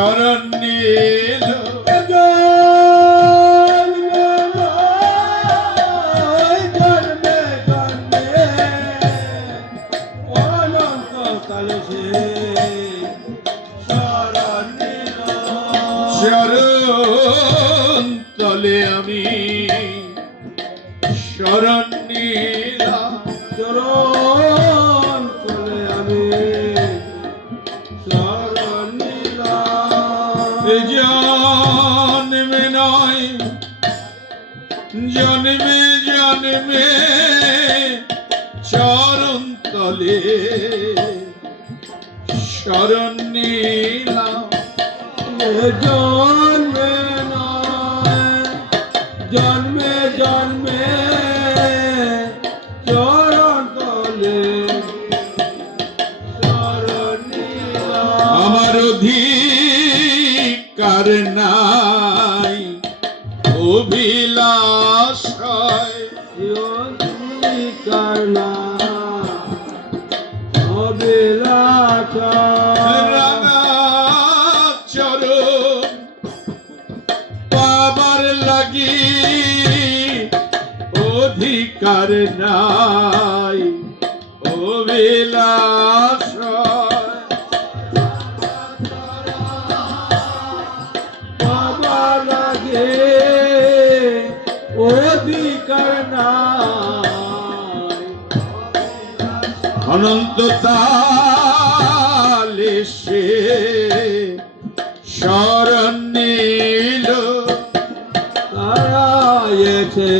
শরণ নীল শরণ তলে আমি শরণ নিলাম চরণ তলে আমি শরণ নিলাম জন্মে নয় জন্মে জন্মে চরণ তলে শরণ নিলাম জন্মে নয় জন্মে জন্মে চরণ তলে শরণ নিলাম আমার অধিকার নাই অভিলাষ হয় অধিকার নাই অভিলাষ রাঙা চরণ পাবার লাগি অধিকার নাই অভিলাষ বাবা লাগে অধিকার নাই অনন্ত তালে সে শরণ নিল তারা এসে